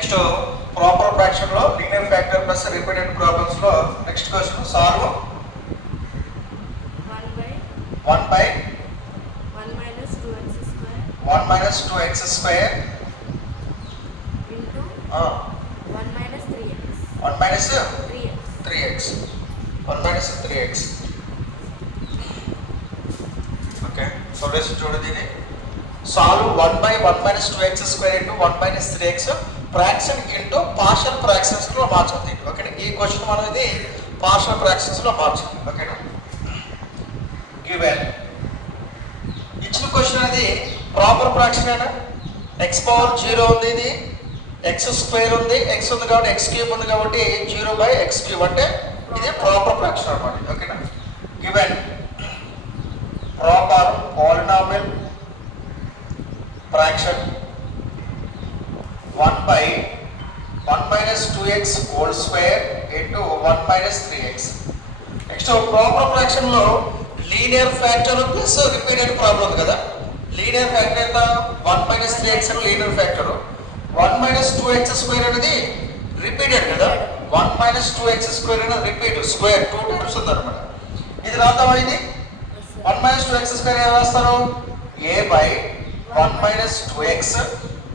Next proper fraction లో linear factor plus repeated problems లో next question solve 1 by 1 minus 2x square 1 minus 2x square into 1 minus 3x 1 minus 3x 3x 1 minus 3x. Okay solution చూడండి ఇది solve 1 by 1 minus 2x square into 1 minus 3x fraction into partial fractions లో మార్చాలి. ఓకేనా ఈ question మనం ఇది partial fractions లో మార్చాలి. ఓకేనా గివెన్ ఇచ్చిన క్వశ్చన్ అనేది ప్రాపర్ ఫ్రాక్షన్ అయినా ఎక్స్ పవర్ 0 ఉంది, ఇది ఎక్స్ స్క్వేర్ ఉంది, ఎక్స్ ఉంది కాబట్టి ఎక్స్ క్యూబ్ ఉంది కాబట్టి 0 by x క్యూబ్ అంటే ఇది ప్రాపర్ ఫ్రాక్షన్ అన్నమాట. ఓకేనా given proper polynomial fraction 1 by 1 minus 2x whole square into 1 minus 3x. Next proper fraction లో linear factor plus repeated problem ఉంది కదా. లీనియర్ ఫ్యాక్టర్ ఎంత 1 minus 3x అని linear factor, 1 minus 2x square అనేది repeated కదా. 1 minus 2x square అనేది repeat square 2 times ఉంది అనమాట. ఇది రాద్దామా ఇది 1 minus 2x స్క్వేర్ ఏం రాస్తారు a by 1 minus 2x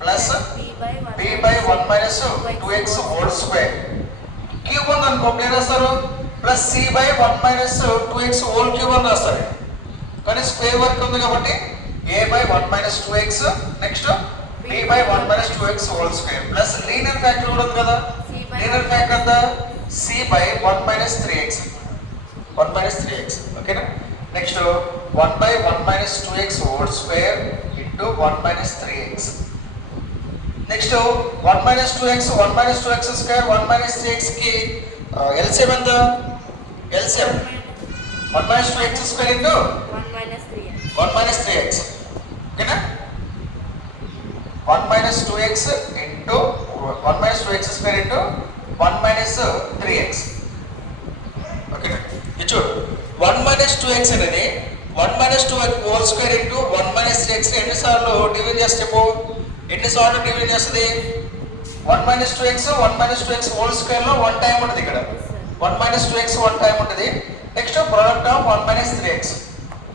plus b by 1 minus 2x whole square. Cube ఉంది అనుకో ఏం రాస్తారు plus c by 1 minus 2x whole cube అని రాస్తారు. కానీ స్క్వేర్ వర్క్ ఉంది కాబట్టి a by 1 minus 2x next b by 1 minus 2x whole square plus linear factor కూడా ఉంది కదా. లీనియర్ ఫ్యాక్టర్ ఎంత c by 1 minus 3x 1 minus 3x. ఓకేనా next 1 by 1 minus 2x whole square into 1 minus 3x. Next 1 minus 2x 1 minus 2x square 1 minus 3x కి LCM ఎంత LCM 1 minus 2x square into 1 minus 3x 1 minus 3x. ఓకేనా 1 minus 2x into 1 minus 2x square into 1 minus 3x. ఓకేనా ఇది చూడు 1 minus 2x అనేది 1 minus 2x whole square into 1 minus 3x ఎన్నిసార్లు division చేస్తే ఎన్నిసార్లు డివిజన్ చేస్తుంది 1 minus 2x 1 minus 2x whole square లో 1 టైం ఉంటుంది ఇక్కడ 1 minus 2x 1 టైం ఉంటుంది. Next product of 1 minus 3x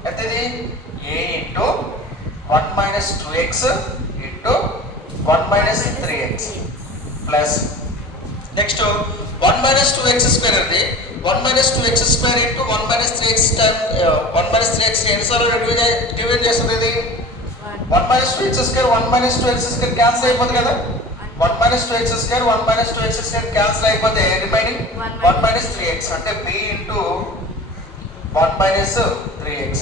ఎంత ఇది a into 1 minus 2x into 1 minus 3x plus next 1 minus 2x square అనేది 1 minus 2x square into 1 minus 3x time 1 minus 3x ఎన్నిసార్లు division చేస్తుంది ఇది 1 minus 2x square 1 minus 2x square cancel అయిపోతుంది కదా. 1 minus 2x square 1 minus 2x square cancel అయిపోతే remaining 1 minus 3x అంటే b into 1 minus 3x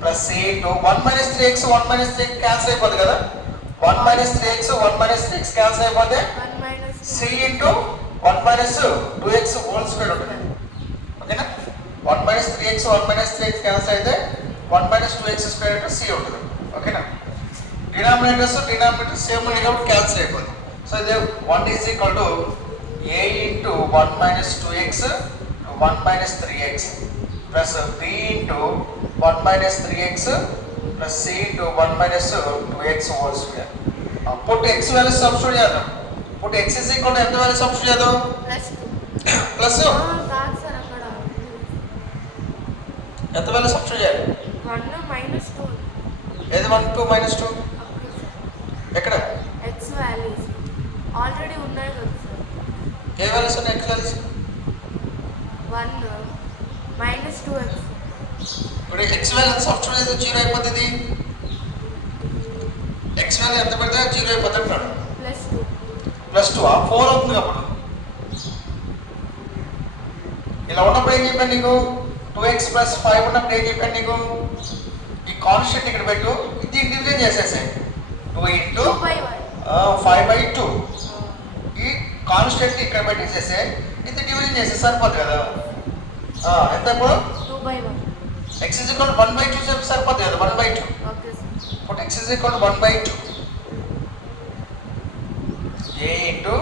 plus c into 1 minus 3x 1 minus 3x cancel అయిపోతుంది కదా. 1 minus 3x 1 minus 3x cancel అయిపోతే 1 minus c into 1 minus 2x whole square ఉంటుంది. ఓకేనా 1 minus 3x 1 minus 3x cancel అయితే 1 minus 2x square అంటే c ఉంటుంది. ఓకేనా denominators same ఉంది కాబట్టి క్యాన్సిల్ అయిపోతుంది. సో ఇది 1 is equal to a into 1 minus 2x 1 minus 3x plus b into 1 minus 3x plus c into 1 minus 2x whole square. Put x value substitute చేద్దాం. Put x is equal to ఎంత value substitute చేద్దాం plus కాదు sir అక్కడ ఎంత value substitute చేయాలి 1 minus 2 ఏది 1 2 minus 2 ఎక్కడ x values already ఉన్నాయి కదా సార్. ఏ వాల్యూస్ ఉన్నాయి x వాల్యూస్ 1 minus 2x ఇప్పుడు x వాల్యూ సబ్స్టిట్యూట్ చేస్తే 0 అయిపోతుంది. x వాల్యూ ఎంత పెడితే 0 అయిపోతుంది అంటాడు ప్లస్ 2 4 అవుతుంది. అప్పుడు ఇలా ఉన్నప్పుడు ఏం చెప్పాను నీకు 2x ప్లస్ 5 ఉన్నప్పుడు ఏం చెప్పాను నీకు ఈ కాన్స్టెంట్ ఇక్కడ పెట్టు ఇది డివిజన్ చేసేసాయి 2 ఇంటూ 5/2 ఈ కాన్స్టెంట్ ఇక్కడ పెట్టేసేసే ఇది డివిజన్ చేసే సరిపోదు కదా. ఎంత ఇప్పుడు 2/1 x is equal to 1/2 చెప్పి సరిపోతుంది కదా 1/2. Okay sir. ఇప్పుడు x is equal to 1/2 a into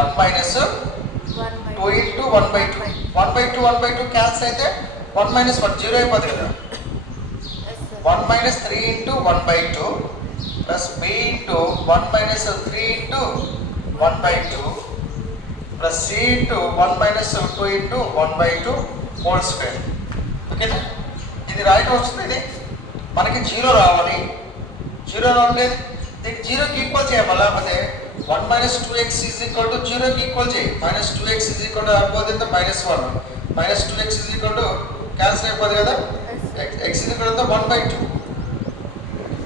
1 minus 2 into 1/2 1/2 cancel అయితే 1 minus 1 0 అయిపోతుంది కదా. 1 minus 3 into 1/2 plus b into 1 minus 3 into 1/2 plus C into 1 minus 2 into 1/2 whole square. ఓకేనా? ఇది రాయటం వస్తుంది. ఇది మనకి 0 రావాలి. 0 రావట్లేదు. దీనికి 0కి ఈక్వల్ చేయాలి. లేకపోతే 1 మైనస్ 2x ఈజ్ ఈక్వల్ టు 0కి ఈక్వల్ చేయి. Minus 2x is equal to అయిపోతుంది -1 మైనస్ 2x is equal to cancel అయిపోతుంది కదా. x is equal to 1/2.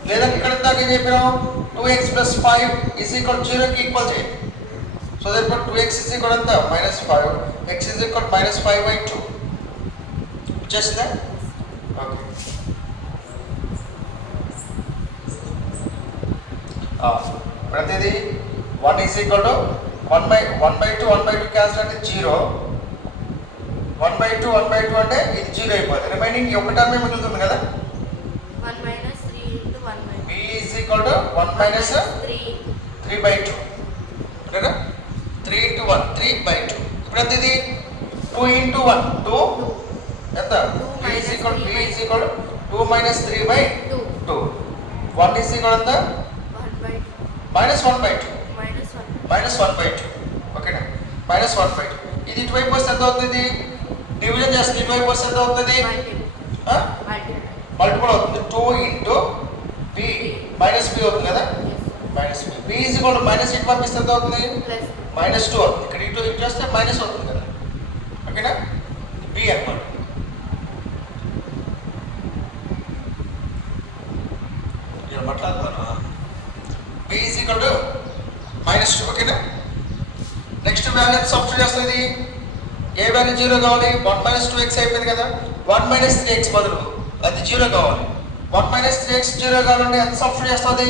లేదా ఇక్కడ దాకా ఏం చెప్పినాం 2x ప్లస్ 5 ఈజ్ ఈక్వల్ 0కి ఈక్వల్ చేయి. So therefore 2x is equal ఎంత -5 x ఈజ్ ఈక్వల్ -5/2. వచ్చేసిందా? ఓకే. ప్రతిదీ 1 ఈజ్ ఈక్వల్ టు 1/2 క్యాన్సిల్ అంటే 0 1/2 అంటే ఇది 0 అయిపోతుంది. రిమైనింగ్ ఈ ఒక టర్మే మిగులుతుంది కదా. 1 minus 3 into 1 minus b is equal to 1 minus 3/2. ఓకేనా? 3 into 1 3/2. ఇప్పుడు ఎంత ఇది 2 into 1 2 ఎంత b is equal b is equal 2 minus 3/2. 1 is equal ఎంత 1/2 -1/2 -1. ఓకేనా? -1/2. ఇది ఇటువైపు వస్తే ఎంత అవుతుంది? డివిజన్ చేస్తే ఇటువైపు వస్తే ఎంత అవుతుంది? మల్టిపుల్ అవుతుంది. 2 ఇంటూ b మైనస్ b అవుతుంది కదా. Minus b is equal minus ఇటు పంపిస్తే ఎంత అవుతుంది? -2 అవుతుంది. ఇక్కడ ఇటు చేస్తే మైనస్ అవుతుంది కదా. ఓకేనా? b అన్నమాట. మాట్లాడుతున్నా b ఈజ్ ఈక్వల్ టు -2. ఓకేనా? నెక్స్ట్ వాల్యూ సబ్స్టిట్యూట్ చేస్తుంది. ఏ వాల్యూ 0 కావాలి? 1 మైనస్ 2x అయిపోయింది కదా. 1 మైనస్ 3x బదులు అది 0 కావాలి. 1 మైనస్ 3x 0 కావాలంటే ఎంత సబ్స్టిట్యూట్ చేస్తుంది?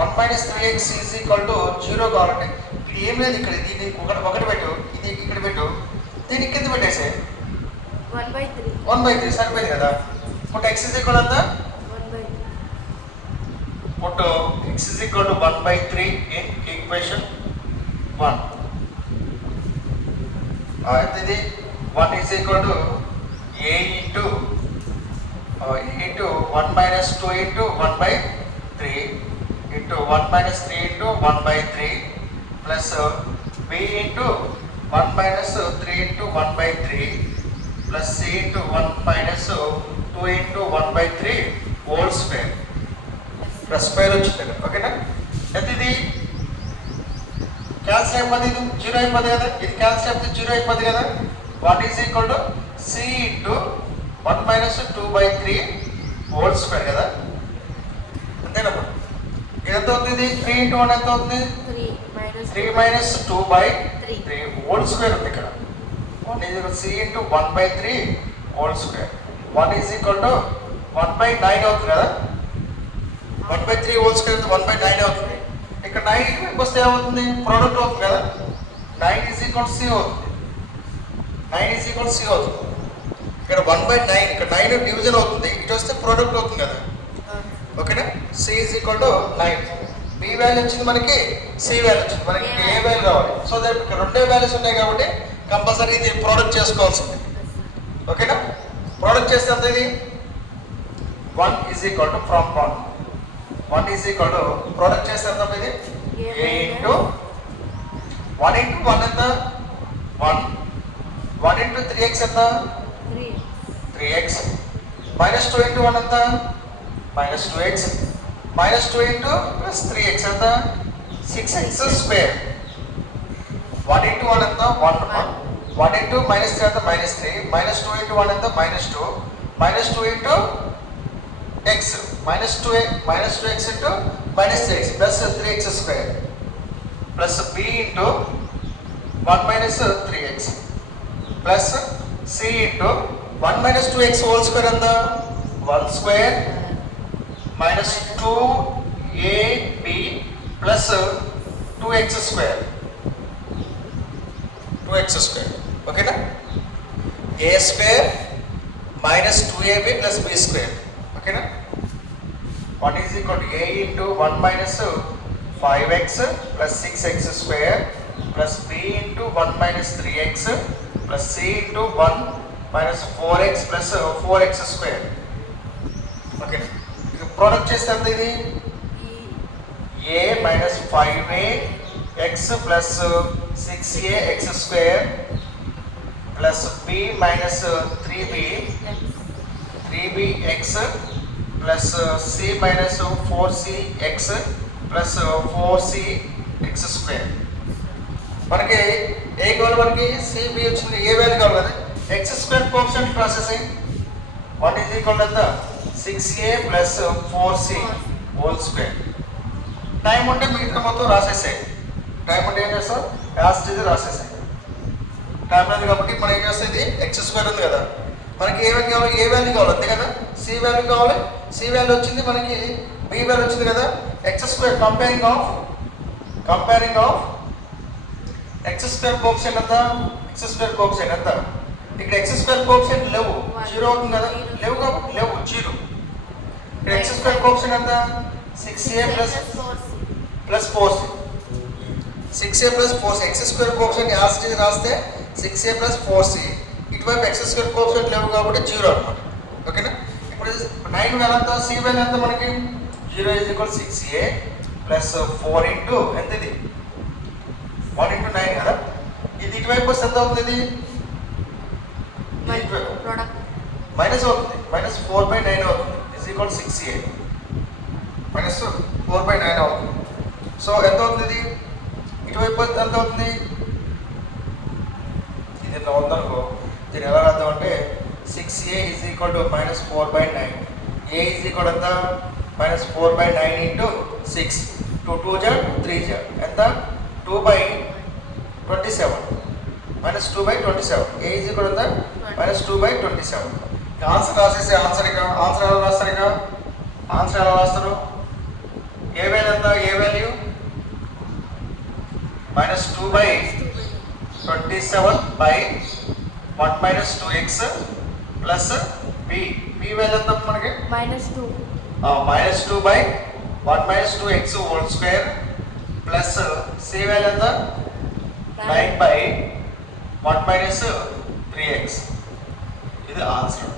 1 minus 3x is equal to 0 కావాలంటే ఇక్కడ ఏం లేదు. ఇక్కడ దీన్ని ఒకటి పెట్టు, ఇది ఇక్కడ పెట్టు, దీన్ని కింద పెట్టేసే 1/3 సరిపోయింది కదా. ఇప్పుడు x ఈజ్ ఈక్వల్ ఎంత? Put x is equal to 1/3 in equation 1. This 1 is equal to a into 1 minus 2 into 1/3 into 1 minus 3 into 1/3 plus b into 1 minus 3 into 1/3 plus c into 1 minus 2 into 1/3 whole square. Plus square వచ్చింది. ఓకేనా? ఎంత ఇది cancel అయిపోతుంది. ఇది 0 అయిపోతుంది కదా. ఇది cancel అయిపోతే 0 అయిపోతుంది కదా. 1 is equal to C into 1 minus 2/3 whole square కదా. అంతేనప్పుడు ఇది ఎంత అవుతుంది? 3 ఇంటూ 1 ఎంత అవుతుంది? 3 మైనస్ 2/3 హోల్ స్క్వేర్ ఉంది ఇక్కడ. 1 is equal C into 1/3 whole square. 1 is equal to 1/9 అవుతుంది కదా. 1/3 హోల్ స్క్వేర్ 1/9 అవుతుంది. ఇక్కడ 9 ఇటువైపు వస్తే ఏమవుతుంది? ప్రోడక్ట్ అవుతుంది కదా. 9 ఈజ్ ఈక్వల్ సి అవుతుంది. 9 ఈజ్ ఈక్వల్ సి అవుతుంది. ఇక్కడ 1/9 ఇక్కడ 9 డివిజన్ అవుతుంది. ఇటు వస్తే ప్రోడక్ట్ అవుతుంది కదా. ఓకేనా? C is equal to 9. B value వచ్చింది మనకి, సి వాల్యూ వచ్చింది మనకి. ఏ వాల్యూ కావాలి? సో దట్ ఇక్కడ రెండే వాల్యూస్ ఉన్నాయి కాబట్టి కంపల్సరీ ఇది ప్రోడక్ట్ చేసుకోవాల్సింది. ఓకేనా? ప్రోడక్ట్ చేస్తే ఎంత ఇది 1 is equal to from 1 is equal to product చేస్తే ఎంత ఇది a ఇంటూ 1 ఇంటూ 1 ఎంత 1 ఇంటూ 3x ఎంత 3x మైనస్ 2 ఇంటూ 1 ఎంత -2x -2 ఇంటూ ప్లస్ 3x ఎంత 6x స్క్వేర్. 1 ఇంటూ 1 ఎంత 1 ఇంటూ -3 ఎంత -3 -2 ఇంటూ 1 ఎంత -2 -2 into x -2x into -3x plus 3x square plus b into 1 minus 3x plus c into 1 minus 2x whole square and the 1 square minus 2ab plus 2x square. Okay na? A square minus 2ab plus b square. Okay na? 1 is equal to a into 1 minus 5x plus 6x square plus b into 1 minus 3x plus c into 1 minus 4x plus 4x square. Okay. Product chest ఎంత ఇది a minus 5a x plus 6ax square plus b minus 3bx plus c minus 4cx plus 4cx square. మనకి ఏ కావాలి, మనకి cb వచ్చింది, ఏ value కావాలి కదా. X square coefficient processing 1 is equal ఎంత 6a plus 4c whole square. Time ఉంటే మిగతా మొత్తం రాసేసాయి. టైం ఉంటే ఏం చేస్తాం, యాస్ట్ ఇది రాసేసాయి. టైం లేదు కాబట్టి మనం ఏం చేస్తాం, ఇది ఎక్స్ స్క్వేర్ ఉంది కదా, మనకి ఏ వాల్యూ కావాలి, ఏ వాల్యూ కావాలి అంతే కదా. సి వాల్యూ కావాలి, సి వాల్యూ వచ్చింది, మనకి బి వాల్యూ వచ్చింది కదా. X square comparing of X square coefficient ఎంత, ఎక్స్ స్క్వేర్ కోఎఫిషియంట్ ఎంత. ఇక్కడ ఎక్స్ స్క్వేర్ కోఎఫిషియంట్ లేవు, జీరో అవుతుంది కదా, లేవు కాబట్టి లేవు, జీరో. ఇక్కడ ఎక్స్ స్క్వేర్ కోఎఫిషియంట్ ఎంత 6a plus 4c 6a plus 4c. X square coefficient యాసిటీ రాస్తే 6a ప్లస్ 4c. ఇటువైపు ఎక్స్ స్క్వేర్ కోఎఫిషియంట్ లేవు కాబట్టి జీరో అనమాట. ఓకేనా. ఇప్పుడు 9 ఎంత, సి వాల్యూ ఎంత మనకి 0 is equal 6a plus 4 into ఎంత, ఇది 1 ఇంటూ 9 కదా. ఇది ఇటువైపు వస్తే ఎంత అవుతుంది, ఇది మైనస్ అవుతుంది, మైనస్ 4/9 అవుతుంది. ఈజ్ ఈక్వల్ 6a మైనస్ 4/9 అవుతుంది. సో ఎంత అవుతుంది, ఇది ఇటువైపు ఎంత అవుతుంది, ఇది ఎంత ఉందనుకో. దీన్ని ఎలా రాద్దాం అంటే 6a is equal to minus 4/9. a is equal ఎంత మైనస్ 4/9 ఇంటూ 6. 2 2 జా 3 జా ఎంత 2/27 మైనస్ 2/27. a ఈజ్ ఈక్వల్ ఎంత మైనస్ 2/27. ఆన్సర్ రాసేసి ఆన్సర్ ఎలా రాస్తారు, ఆన్సర్ ఎలా రాస్తారు. ఏ వాల్యూ ఎంత, ఏ వాల్యూ మైనస్ 2/27 బై 1 మైనస్ 2x ప్లస్ b వాల్యూ ఎంత మనకి minus 2/1 minus 2x whole square plus c value ఎంత 9/1 మైనస్ 3x. ఇది ఆన్సర్.